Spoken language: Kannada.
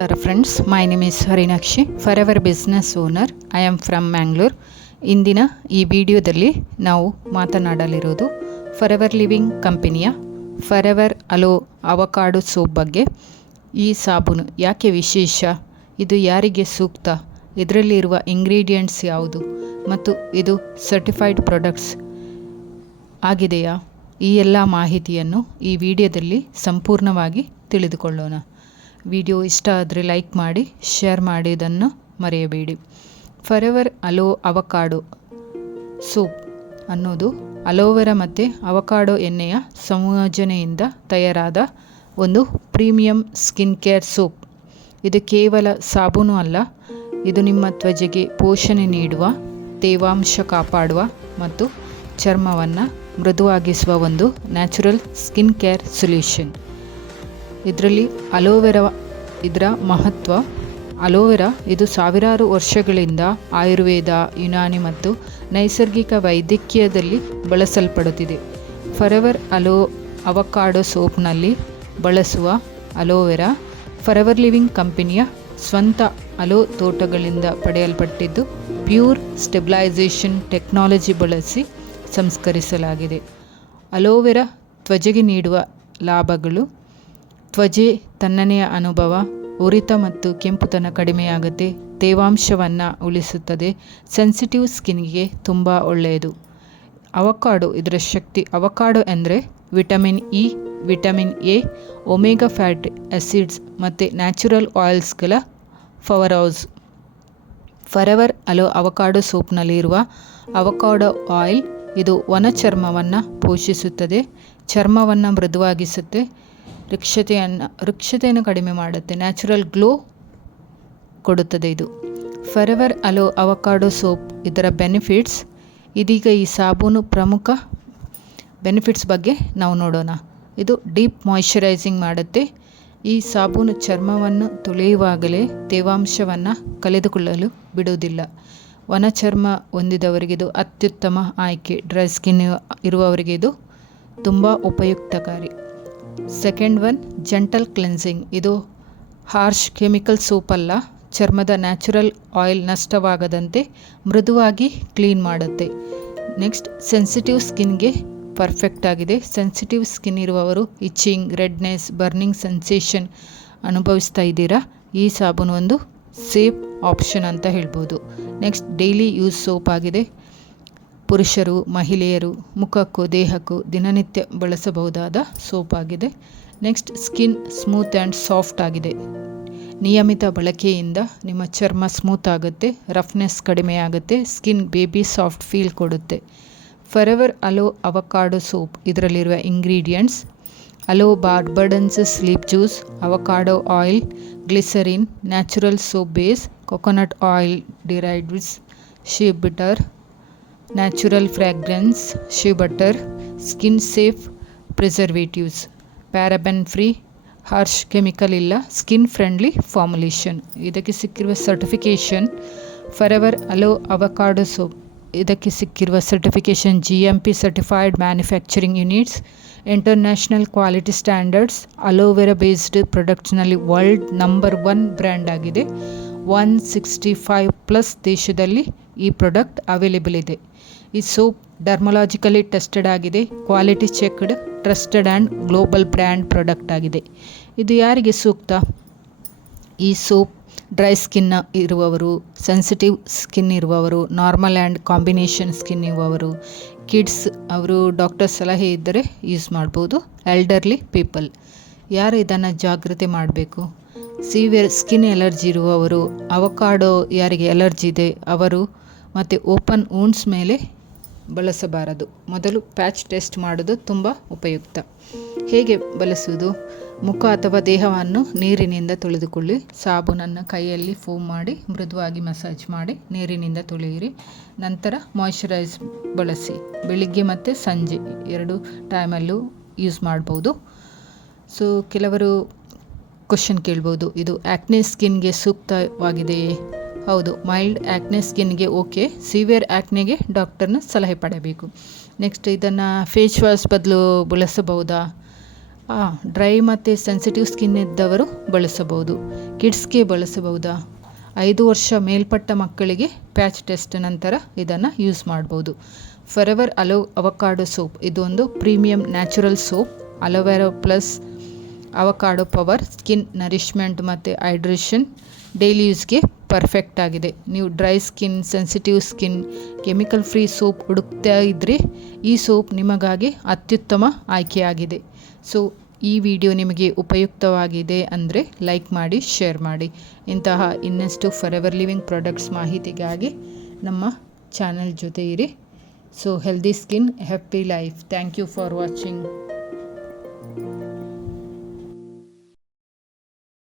Friends, my name is Harinakshi, Forever Business Owner. I am from Mangalore. ಇಂದಿನ ಈ ವಿಡಿಯೋದಲ್ಲಿ ನಾವು ಮಾತನಾಡಲಿರೋದು ಫರೆವರ್ ಲಿವಿಂಗ್ ಕಂಪನಿಯ ಫರೆವರ್ ಅಲೋ ಅವಕಾಡೋ ಸೋಪ್ ಬಗ್ಗೆ. ಈ ಸಾಬೂನು ಯಾಕೆ ವಿಶೇಷ, ಇದು ಯಾರಿಗೆ ಸೂಕ್ತ, ಇದರಲ್ಲಿರುವ ಇಂಗ್ರೀಡಿಯೆಂಟ್ಸ್ ಯಾವುದು ಮತ್ತು ಇದು ಸರ್ಟಿಫೈಡ್ ಪ್ರಾಡಕ್ಟ್ಸ್ ಆಗಿದೆಯಾ, ಈ ಎಲ್ಲ ಮಾಹಿತಿಯನ್ನು ಈ ವಿಡಿಯೋದಲ್ಲಿ ಸಂಪೂರ್ಣವಾಗಿ ತಿಳಿದುಕೊಳ್ಳೋಣ. ವಿಡಿಯೋ ಇಷ್ಟ ಆದರೆ ಲೈಕ್ ಮಾಡಿ, ಶೇರ್ ಮಾಡೋದನ್ನು ಮರೆಯಬೇಡಿ. ಫರೆವರ್ ಅಲೋ ಅವಕಾಡೋ ಸೋಪ್ ಅನ್ನೋದು ಅಲೋವೆರಾ ಮತ್ತು ಅವಕಾಡೋ ಎಣ್ಣೆಯ ಸಂಯೋಜನೆಯಿಂದ ತಯಾರಾದ ಒಂದು ಪ್ರೀಮಿಯಂ ಸ್ಕಿನ್ ಕೇರ್ ಸೋಪ್. ಇದು ಕೇವಲ ಸಾಬೂನು ಅಲ್ಲ, ಇದು ನಿಮ್ಮ ತ್ವಚೆಗೆ ಪೋಷಣೆ ನೀಡುವ, ತೇವಾಂಶ ಕಾಪಾಡುವ ಮತ್ತು ಚರ್ಮವನ್ನು ಮೃದುವಾಗಿಸುವ ಒಂದು ನ್ಯಾಚುರಲ್ ಸ್ಕಿನ್ ಕೇರ್ ಸೊಲ್ಯೂಷನ್. ಇದರಲ್ಲಿ ಇದರ ಮಹತ್ವ, ಅಲೋವೆರಾ ಇದು ಸಾವಿರಾರು ವರ್ಷಗಳಿಂದ ಆಯುರ್ವೇದ, ಯುನಾನಿ ಮತ್ತು ನೈಸರ್ಗಿಕ ವೈದ್ಯಕೀಯದಲ್ಲಿ ಬಳಸಲ್ಪಡುತ್ತಿದೆ. ಫರೆವರ್ ಅಲೋ ಅವಕಾಡೋ ಸೋಪ್ನಲ್ಲಿ ಬಳಸುವ ಅಲೋವೆರಾ ಫರೆವರ್ ಲಿವಿಂಗ್ ಕಂಪನಿಯ ಸ್ವಂತ ಅಲೋ ತೋಟಗಳಿಂದ ಪಡೆಯಲ್ಪಟ್ಟಿದ್ದು, ಪ್ಯೂರ್ ಸ್ಟೆಬಿಲೈಸೇಷನ್ ಟೆಕ್ನಾಲಜಿ ಬಳಸಿ ಸಂಸ್ಕರಿಸಲಾಗಿದೆ. ಅಲೋವೆರಾ ತ್ವಚೆಗೆ ನೀಡುವ ಲಾಭಗಳು: ತ್ವಚೆ ತಣ್ಣನೆಯ ಅನುಭವ, ಉರಿತ ಮತ್ತು ಕೆಂಪುತನ ಕಡಿಮೆಯಾಗುತ್ತೆ, ತೇವಾಂಶವನ್ನು ಉಳಿಸುತ್ತದೆ, ಸೆನ್ಸಿಟಿವ್ ಸ್ಕಿನ್ಗೆ ತುಂಬ ಒಳ್ಳೆಯದು. ಅವಕಾಡೋ ಇದರ ಶಕ್ತಿ. ಅವಕಾಡೋ ಅಂದರೆ vitamin E, vitamin A, omega fatty acids ಮತ್ತು ನ್ಯಾಚುರಲ್ ಆಯಿಲ್ಸ್ಗಳ power house. Forever aloe avocado ಸೋಪ್ನಲ್ಲಿರುವ ಅವಕಾಡೋ ಆಯಿಲ್ ಇದು ಒಣ ಚರ್ಮವನ್ನು ಪೋಷಿಸುತ್ತದೆ, ಚರ್ಮವನ್ನು ಮೃದುವಾಗಿಸುತ್ತೆ, ರುಕ್ಷತೆಯನ್ನು ಕಡಿಮೆ ಮಾಡುತ್ತೆ, ನ್ಯಾಚುರಲ್ ಗ್ಲೋ ಕೊಡುತ್ತದೆ. ಇದು ಫರೆವರ್ ಅಲೋ ಅವಕಾಡೋ ಸೋಪ್. ಇದರ ಬೆನಿಫಿಟ್ಸ್. ಇದೀಗ ಈ ಸಾಬೂನು ಪ್ರಮುಖ ಬೆನಿಫಿಟ್ಸ್ ಬಗ್ಗೆ ನಾವು ನೋಡೋಣ. ಇದು ಡೀಪ್ ಮಾಯಿಶ್ಚರೈಸಿಂಗ್ ಮಾಡುತ್ತೆ. ಈ ಸಾಬೂನು ಚರ್ಮವನ್ನು ತೊಳೆಯುವಾಗಲೇ ತೇವಾಂಶವನ್ನು ಕಳೆದುಕೊಳ್ಳಲು ಬಿಡುವುದಿಲ್ಲ. ಒಣ ಚರ್ಮ ಹೊಂದಿದವರಿಗೆ ಇದು ಅತ್ಯುತ್ತಮ ಆಯ್ಕೆ. ಡ್ರೈ ಸ್ಕಿನ್ ಇರುವವರಿಗೆ ಇದು ತುಂಬ ಉಪಯುಕ್ತಕಾರಿ. Second one, gentle cleansing. ಇದು ಹಾರ್ಶ್ ಕೆಮಿಕಲ್ ಸೋಪ್ ಅಲ್ಲ, ಚರ್ಮದ ನ್ಯಾಚುರಲ್ ಆಯಿಲ್ ನಷ್ಟವಾಗದಂತೆ ಮೃದುವಾಗಿ ಕ್ಲೀನ್ ಮಾಡುತ್ತೆ. ನೆಕ್ಸ್ಟ್, ಸೆನ್ಸಿಟಿವ್ ಸ್ಕಿನ್ಗೆ ಪರ್ಫೆಕ್ಟ್ ಆಗಿದೆ. ಸೆನ್ಸಿಟಿವ್ ಸ್ಕಿನ್ ಇರುವವರು ಇಚ್ಚಿಂಗ್, ರೆಡ್ನೆಸ್, ಬರ್ನಿಂಗ್ ಸೆನ್ಸೇಷನ್ ಅನುಭವಿಸ್ತಾ ಇದ್ದೀರಾ, ಈ ಸಾಬೂನು ಒಂದು ಸೇಫ್ ಆಪ್ಷನ್ ಅಂತ ಹೇಳ್ಬೋದು. ನೆಕ್ಸ್ಟ್, ಡೈಲಿ ಯೂಸ್ ಸೋಪ್ ಆಗಿದೆ. ಪುರುಷರು, ಮಹಿಳೆಯರು ಮುಖಕ್ಕೂ ದೇಹಕ್ಕೂ ದಿನನಿತ್ಯ ಬಳಸಬಹುದಾದ ಸೋಪ್ ಆಗಿದೆ. Next, skin smooth and soft ಆಗಿದೆ. ನಿಯಮಿತ ಬಳಕೆಯಿಂದ ನಿಮ್ಮ ಚರ್ಮ ಸ್ಮೂತ್ ಆಗುತ್ತೆ, ರಫ್ನೆಸ್ ಕಡಿಮೆ ಆಗುತ್ತೆ, ಸ್ಕಿನ್ ಬೇಬಿ ಸಾಫ್ಟ್ ಫೀಲ್ ಕೊಡುತ್ತೆ. Forever aloe avocado soap. ಇದರಲ್ಲಿರುವ ingredients: aloe barbadensis leaf juice, avocado oil, glycerin, natural soap base, coconut oil derived shea butter, natural fragrance shea butter, skin safe preservatives, paraben free, harsh chemical ಇಲ್ಲ, ಸ್ಕಿನ್ ಫ್ರೆಂಡ್ಲಿ ಫಾರ್ಮುಲೇಷನ್. ಇದಕ್ಕೆ ಸಿಕ್ಕಿರುವ certification: forever aloe avocado soap. ಇದಕ್ಕೆ ಸಿಕ್ಕಿರುವ certification GMP certified manufacturing units, international quality standards. Aloe vera based ಪ್ರಾಡಕ್ಟ್ಸ್ನಲ್ಲಿ ವರ್ಲ್ಡ್ ನಂಬರ್ 1 ಬ್ರ್ಯಾಂಡ್ ಆಗಿದೆ. 165+ ದೇಶದಲ್ಲಿ ಈ ಪ್ರಾಡಕ್ಟ್ ಅವೈಲೇಬಲ್ ಇದೆ. ಈ ಸೋಪ್ ಡರ್ಮಲಾಜಿಕಲಿ ಟೆಸ್ಟೆಡ್ ಆಗಿದೆ, quality checked, trusted and global brand product ಆಗಿದೆ. ಇದು ಯಾರಿಗೆ ಸೂಕ್ತ? ಈ ಸೋಪ್ ಡ್ರೈ ಸ್ಕಿನ್ ಇರುವವರು, ಸೆನ್ಸಿಟಿವ್ ಸ್ಕಿನ್ ಇರುವವರು, ನಾರ್ಮಲ್ ಆ್ಯಂಡ್ ಕಾಂಬಿನೇಷನ್ ಸ್ಕಿನ್ ಇರುವವರು, ಕಿಡ್ಸ್, ಅವರು ಡಾಕ್ಟರ್ ಸಲಹೆ ಇದ್ದರೆ ಯೂಸ್ ಮಾಡ್ಬೋದು. Elderly people. ಯಾರು ಇದನ್ನು ಜಾಗ್ರತೆ ಮಾಡಬೇಕು? ಸಿವಿಯರ್ ಸ್ಕಿನ್ ಎಲರ್ಜಿ ಇರುವವರು, ಅವಕಾಡೋ ಯಾರಿಗೆ ಎಲರ್ಜಿ ಇದೆ ಅವರು, ಮತ್ತು ಓಪನ್ ವೂಂಡ್ಸ್ ಮೇಲೆ ಬಳಸಬಾರದು. ಮೊದಲು ಪ್ಯಾಚ್ ಟೆಸ್ಟ್ ಮಾಡೋದು ತುಂಬ ಉಪಯುಕ್ತ. ಹೇಗೆ ಬಳಸುವುದು? ಮುಖ ಅಥವಾ ದೇಹವನ್ನು ನೀರಿನಿಂದ ತೊಳೆದುಕೊಳ್ಳಿ. ಸಾಬೂನನ್ನು ಕೈಯಲ್ಲಿ ಫೋಮ್ ಮಾಡಿ ಮೃದುವಾಗಿ ಮಸಾಜ್ ಮಾಡಿ ನೀರಿನಿಂದ ತೊಳೆಯಿರಿ. ನಂತರ ಮಾಯಿಶ್ಚರೈಸ್ ಬಳಸಿ. ಬೆಳಿಗ್ಗೆ ಮತ್ತು ಸಂಜೆ 2 ಟೈಮಲ್ಲೂ ಯೂಸ್ ಮಾಡ್ಬೋದು. ಸೊ ಕೆಲವರು ಕ್ವಶನ್ ಕೇಳ್ಬೋದು, ಇದು ಆ್ಯಕ್ನೆ ಸ್ಕಿನ್ಗೆ ಸೂಕ್ತವಾಗಿದೆಯೇ? ಹೌದು, ಮೈಲ್ಡ್ ಆ್ಯಕ್ನೆ ಸ್ಕಿನ್ಗೆ ಓಕೆ, ಸಿವಿಯರ್ ಆ್ಯಕ್ನೆಗೆ ಡಾಕ್ಟರ್ನ ಸಲಹೆ ಪಡೆಯಬೇಕು. ನೆಕ್ಸ್ಟ್, ಇದನ್ನು ಫೇಸ್ ವಾಶ್ ಬದಲು ಬಳಸಬಹುದಾ? ಡ್ರೈ ಮತ್ತು ಸೆನ್ಸಿಟಿವ್ ಸ್ಕಿನ್ ಇದ್ದವರು ಬಳಸಬಹುದು. ಕಿಡ್ಸ್ಗೆ ಬಳಸಬಹುದಾ? 5 ವರ್ಷ ಮೇಲ್ಪಟ್ಟ ಮಕ್ಕಳಿಗೆ ಪ್ಯಾಚ್ ಟೆಸ್ಟ್ ನಂತರ ಇದನ್ನು ಯೂಸ್ ಮಾಡ್ಬೋದು. ಫಾರೆವರ್ ಅಲೋ ಅವಕಾಡೋ ಸೋಪ್ ಇದು ಒಂದು premium natural soap. Aloe vera plus avocado power, skin nourishment ಮತ್ತು ಹೈಡ್ರೇಷನ್ ಡೈಲಿ ಯೂಸ್ಗೆ ಪರ್ಫೆಕ್ಟ್ ಆಗಿದೆ. ನೀವು dry skin, sensitive skin, chemical free soap ಹುಡುಕ್ತಾ ಇದ್ದರೆ ಈ ಸೋಪ್ ನಿಮಗಾಗಿ ಅತ್ಯುತ್ತಮ ಆಯ್ಕೆಯಾಗಿದೆ. ಸೊ ಈ ವಿಡಿಯೋ ನಿಮಗೆ ಉಪಯುಕ್ತವಾಗಿದೆ ಅಂದರೆ ಲೈಕ್ ಮಾಡಿ, ಶೇರ್ ಮಾಡಿ. ಇಂತಹ ಇನ್ನಷ್ಟು ಫಾರೆವರ್ ಲಿವಿಂಗ್ ಪ್ರಾಡಕ್ಟ್ಸ್ ಮಾಹಿತಿಗಾಗಿ ನಮ್ಮ ಚಾನಲ್ ಜೊತೆ ಇರಿ. So healthy skin, happy life. Thank you for watching.